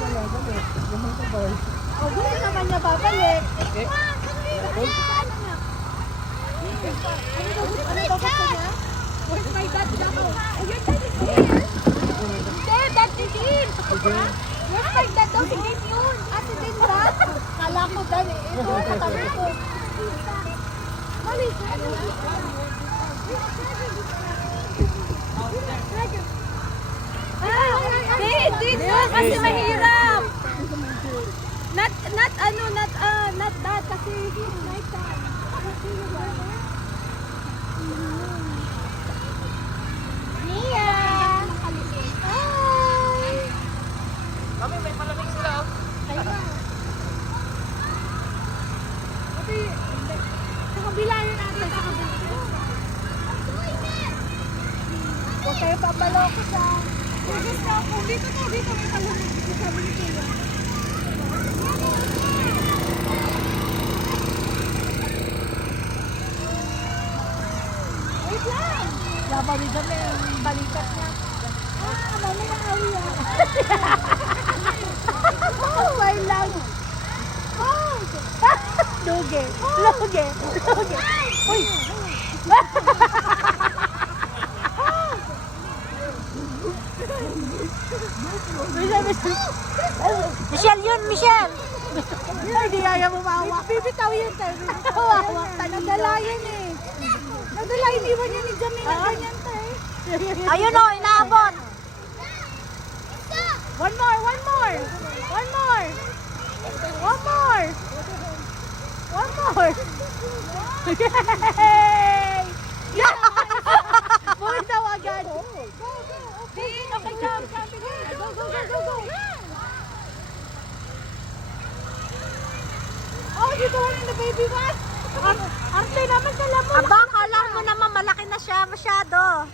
wala, dali. Yaman ko ba? O, gusto naman niya babalik. Ano daw gusto niya? Where's my dad daw? Oh, your dad is here. Hindi, dad is here. Where's my dad daw? Si Din yun. Ah, si Din ba? Kala ko dad eh. Ito, katabi ko. Mali, Din, kasi mahirap. Not that, kasi he's my son. Mia! Hi! Kami, may malamig sila. Sa kabila na natin, sa kabila. Huwag kayo papaloko sa... Dito may palamig. Sabi ni Kilo. Wait lang! Labawid kami ang balikat niya. Mami na awi ah. Oh, my lang. Oh! Luge. Uy! Michelle yun, Michelle! Hindi kaya mo mahawak. Bibitaw yun tayo. Hawak. Nadala yun eh. Nadala, iniwan niya ni Jamila. Ganyan tayo. Ayun o, inaabot. One more. Yay! Yeah! Bumitaw agad. Din, okay, jump. Go. Oh, dito in the baby one. Arte naman sa lamon. Aba, kala mo naman malaki na siya masyado.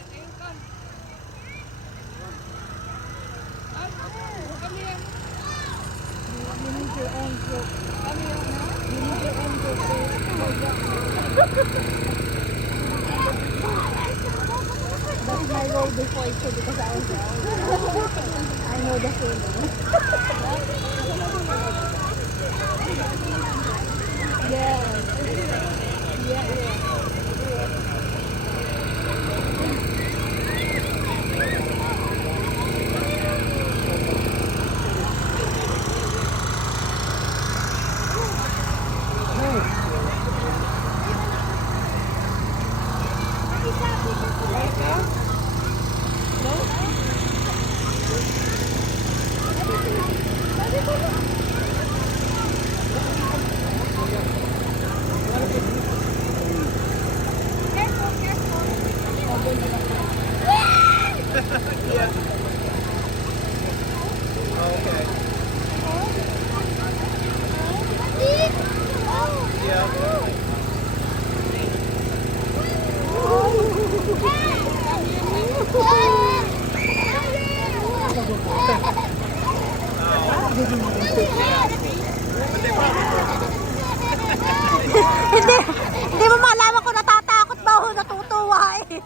That's my role before too, because I was I know the feeling. Yeah. Hindi mo malaman kung natatakot ba o natutuwa eh.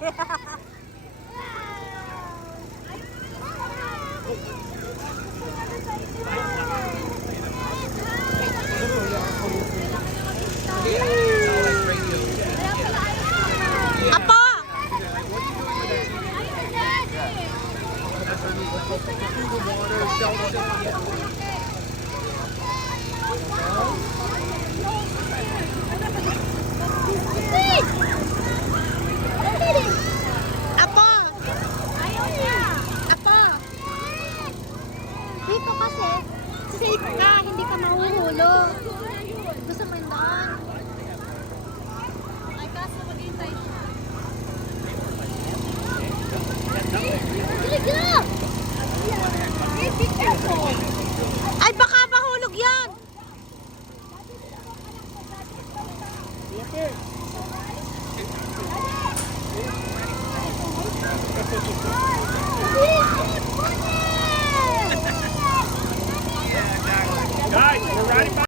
Apa! Dito kasi, safe ka, hindi ka mahuhulog. Gusto mo yun doon? Ay, kaso maghintay siya. Sige na! Be careful! Ay, baka mahulog yan!